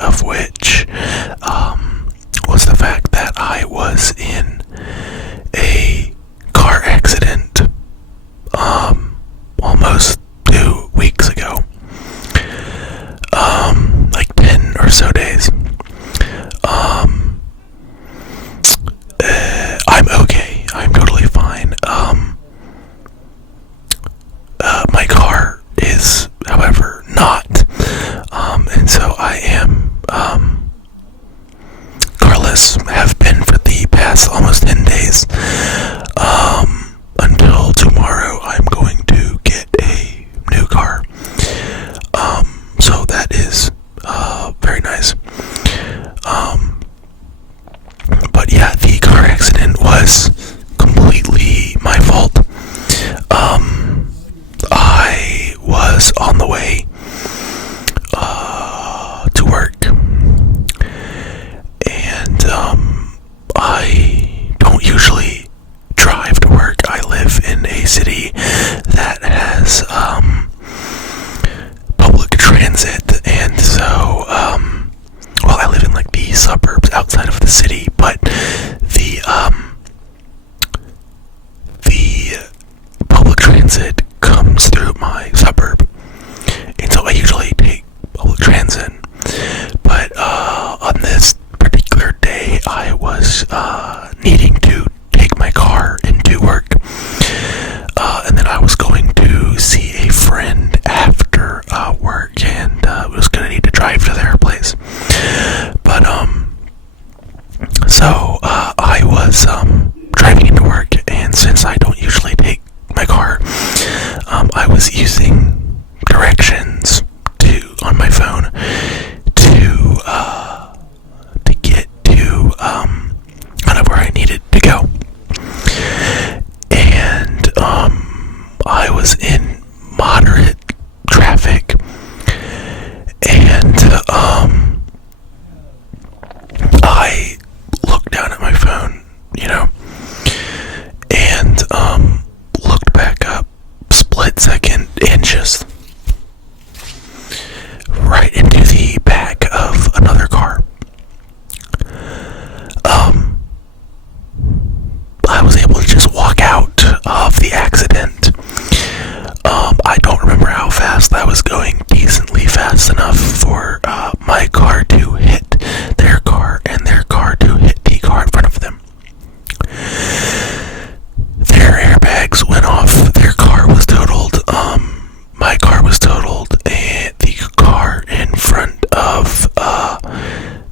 of which was the fact that I was in a car accident almost 2 weeks ago, like 10 or so days. I'm okay. I'm totally fine. My car is, however, not. And so I am carless, have been for the past almost 10 days. Until tomorrow, I'm going to get a new car. So that is very nice. But yeah, the car accident was completely my fault. I was on the way to work, and I don't usually drive to work. I live in a city that has public transit, and so well, I live in like the suburbs outside of the city, but the public transit comes through my suburb, and so I usually take public transit. But on this particular day, I was needing to take my car into work, and then I was going to see a friend after work, and was going to need to drive to their place. But so I was driving into work, and since I don't usually take my car, I was using directions on my phone to get to kind of where I needed to go. And I was in moderate traffic, and I looked down at my phone, and looked back up, split second, and just right into the back of another car. I was able to just walk out of the accident. I don't remember how fast I was going, decently fast enough for my car to hit their car and their car to hit the car in front of them. Their airbags went off, their car was totaled, my car was totaled, and the car in front of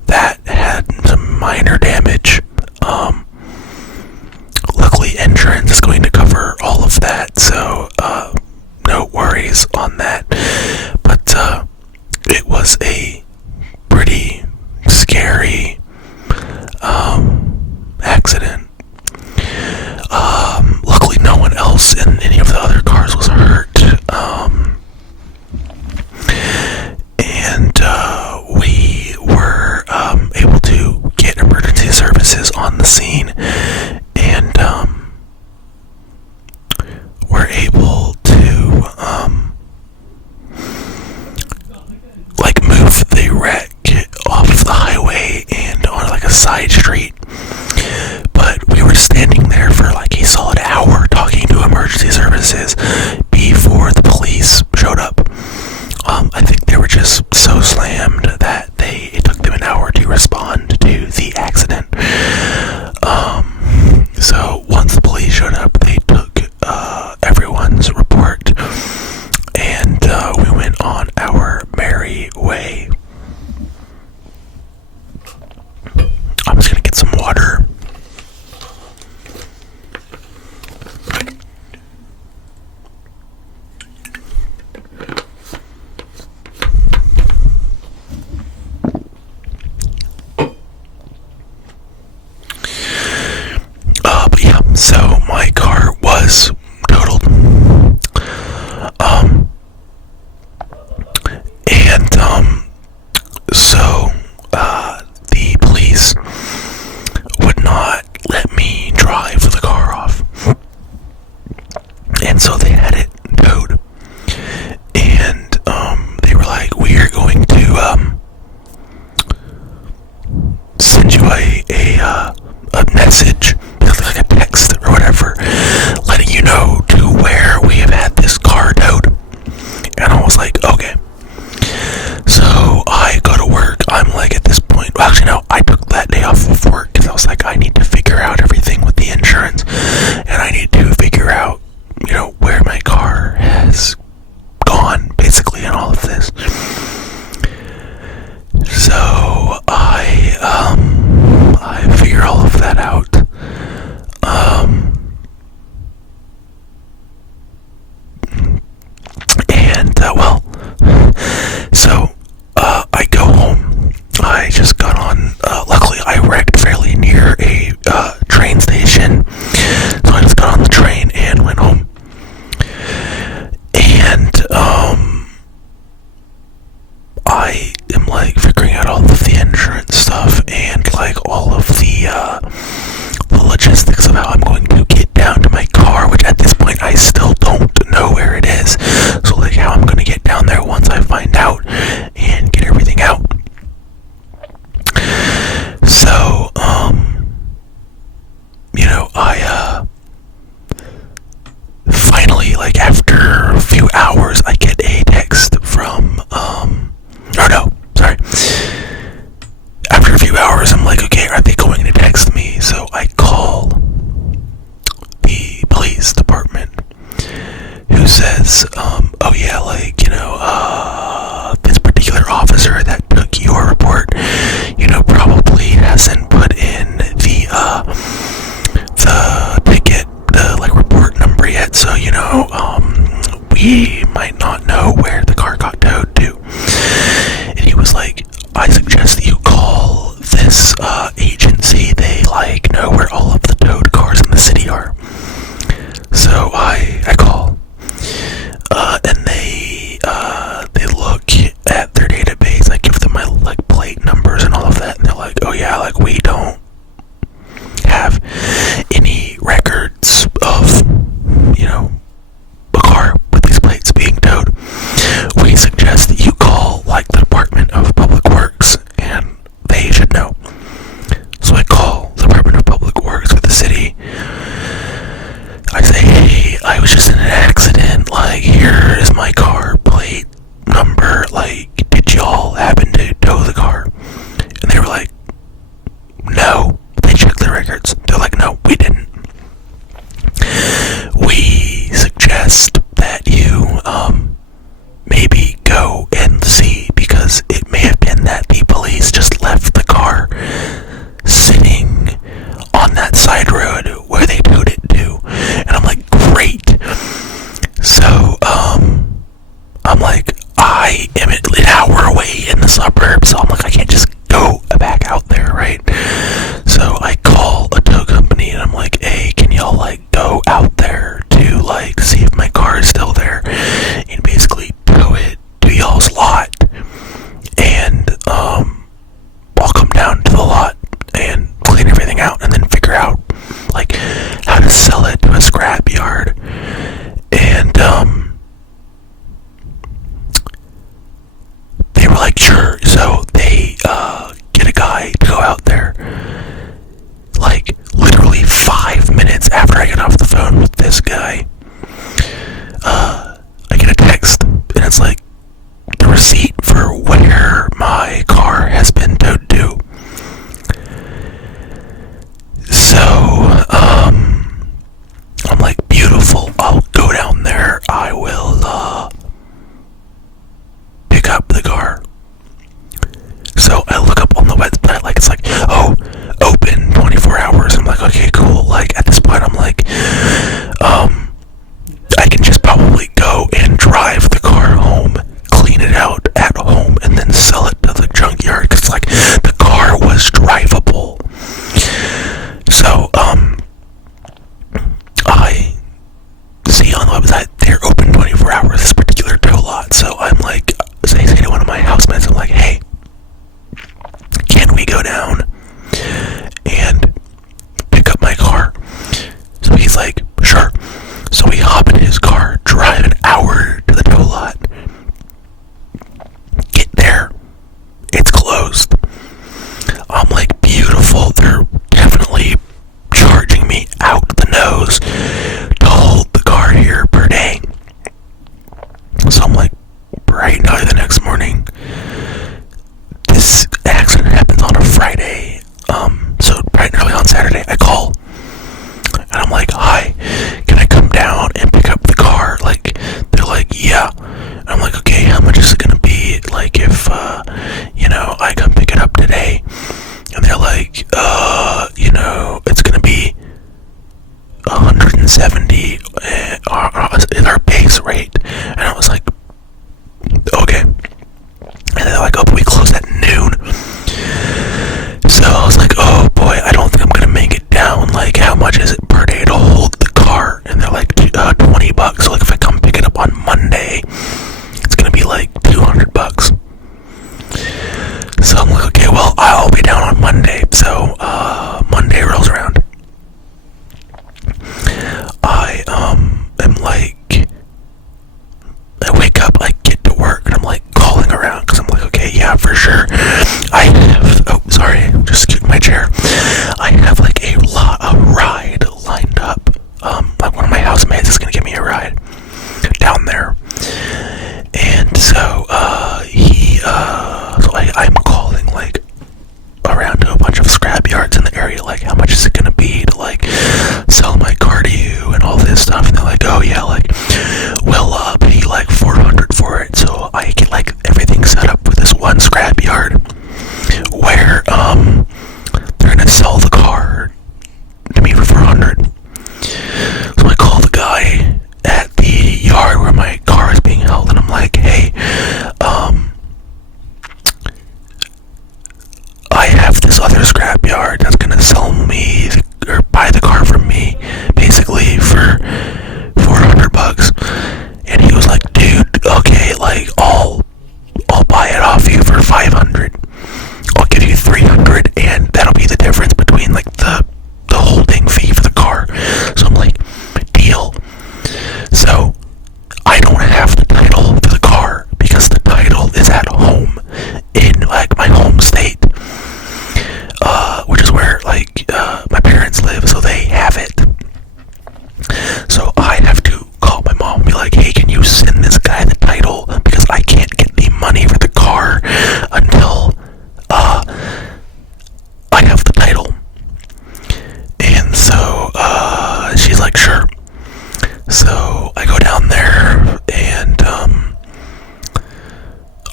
that had some minor damage. Luckily, insurance is going to cover all of that, so no worries on that. But it was a pretty scary accident. Luckily, no one else in any of the other cars was hurt. And we were able to get emergency services on the scene, and were able to like move the wreck off the highway and on like a side street. But we were standing there for like a solid hour talking to emergency services before the police showed up. I think they were just so slammed that it took them an hour to respond to the accident. So once the police showed up, they took everyone's report, and we went on our merry way. I'm just gonna get some water. So my car was totaled, so the police would not let me drive the car off, and so they had it towed, and they were like, we are going to message, like a text or whatever, letting you know to where we have had this car towed. And I was like, okay. So I go to work. I'm like, at this point, well, actually no, I took that day off of work because I was like, I need to figure out everything with the insurance, and I need to figure out, where my car has gone, basically, in all of this. So I figure all of that out. I go home. I just got on, luckily I wrecked fairly near a train station, so I just got on the train and went home. And I am like figuring out all of the insurance stuff and like all of the logistics of how I'm going to get down to my car, which at this point I still don't know where it is. So like how I'm going to get down there once I find out and get everything out. So I finally, like after a few hours, I get a text from after a few hours I'm like, okay, are they going to text me? So I call the police department, who says, oh yeah, like, this particular officer that took your report, probably hasn't put in the ticket, the like report number yet, so we might not know where the car got towed to. And he was like, I suggest that you call this agency. They like know where all of the towed cars in the city are. So I call, and they look at their database. I give them my like plate numbers and all of that, and they're like, oh yeah, like we don't have any records of a car with these plates being towed. We suggest that you call like the Department of Public Works, and they should know. So I call the Department of Public Works with the city. I say, hey, I was just in an accident, like here is my car plate number, like did y'all happen to tow the car? And they were like, no. They checked the records. They're like, no, we didn't. We suggest that you maybe go and see, because it may have been that the police just left the car sitting on that side road where they towed it to. And I'm like, great. So I'm like, I am an hour away in the suburbs, so I'm like, I can't just go back out there, right? So I call a tow company and I'm like, hey, can y'all like go out there to like see if my car is still there, and basically tow it to y'all's lot, and I'll come down to the lot and clean everything out and then figure out like how to sell it to a scrap yard. And they were like, sure. So they get a guy to go out there. Like literally 5 minutes after I get off the phone with this guy, I get a text, and it's like the receipt for where my car has been towed to. So I'm like, beautiful, I'll go down there, I will pick up the car. So I look up on the website, like it's like, oh, open 24 hours. I'm like, okay, cool. Like at this point I'm like, I can just probably go and drive the car home, clean it out at home, and then sell it to the junkyard, because like the car was drivable. So I see on the website they're open 24 hours, this particular tow lot. So I'm like, say to one of my housemates, I'm like, hey, can we go down and pick up my car? So he's like, sure. So we hop in his car, drive an hour to the tow lot, get there, it's closed. I'm like, beautiful, they're definitely well, I'll be down on Monday. So Monday rolls around. I am like, I wake up, I get to work, and I'm like calling around because I'm like, okay, yeah, for sure. I have, oh, sorry, just scooting my chair. I have like a ride lined up. Like one of my housemates is gonna give me a ride down there, and so I'm calling like around to a bunch of scrap yards in the area, like how much is it gonna be to like sell my car to you and all this stuff, and they're like, oh yeah, like we'll pay you like $400 for it. So I get like everything set up with this one scrap yard where they're gonna sell the car to me for $400. So I call the guy at the yard where my car is being held, and I'm like, hey, I have this other scrapyard that's gonna sell me or buy the car from me basically for $400. And he was like, dude, okay, like I'll buy it off you for $500. I'll give you $300, and that'll be the difference between like the holding fee for the car. So I'm like, deal. So I don't have the title for the car because the title is at home in like my home state, which is where like my parents live, so they have it. So I have to call my mom and be like, hey, can you send this guy the title because I can't get the money for the car until I have the title. And so she's like, sure. So I go down there and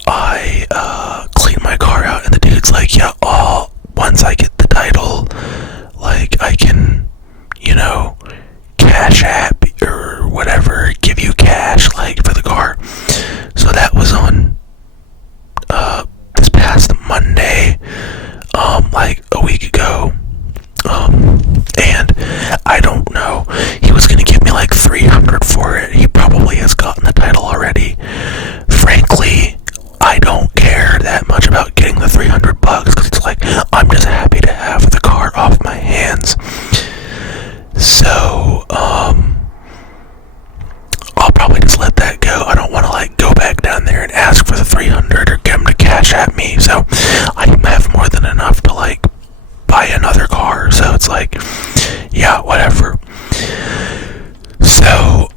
I clean my car out, and the dude's like, yeah, once I get the title, like I can, you know, cash app or whatever, give you cash like for the car. So that was on this past Monday, like a week ago. And I don't know, he was gonna give me like $300 for it. He probably has gotten the title already. Frankly, I don't care that much about getting the $300 because it's like, I'm just happy to have the car off my hands. So I'll probably just let that go. I don't want to like go back down there and ask for the $300 or get him to cash at me. So I have more than enough to like buy another car. So it's like, yeah, whatever. So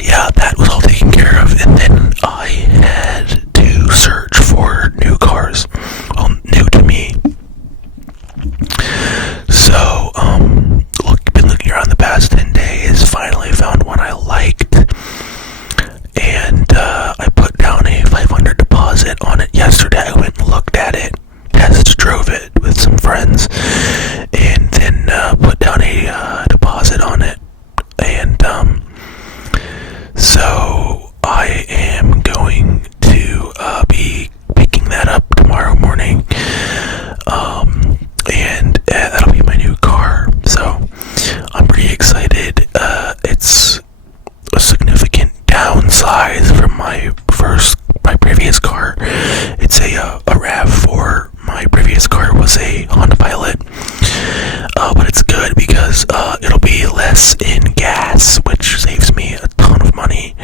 yeah, that was all taken care of, and then I had to search for new cars, new to me. So been looking around the past 10 days, finally found one I liked, and I put down a $500 deposit on it yesterday. I went and looked at it, test drove it with some friends, and then put down a deposit on it. And so I am going to be picking that up tomorrow morning, and that'll be my new car. So I'm pretty excited. It's a significant downsize from my previous car. It's a RAV4. My previous car was a Honda Pilot, but it's good because it'll be less in gas, which saves me a ton of money,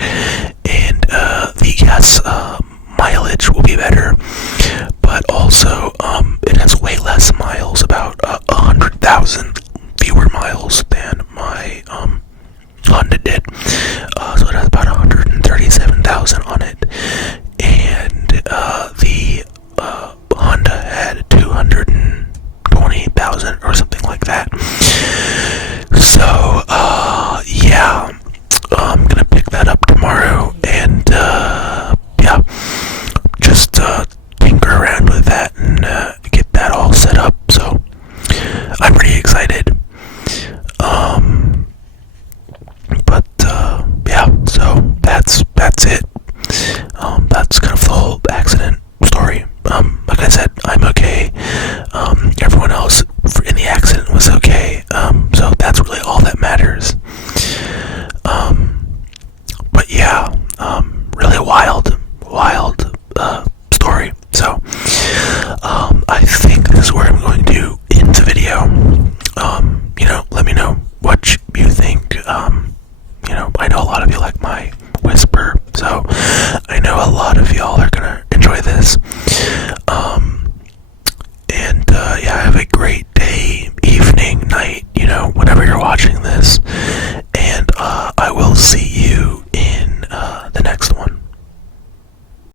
and the gas mileage will be better, but also it has way less miles, about 100,000 fewer miles than my Honda did. So it has about 137,000 on it, and the have a great day, evening, night, whatever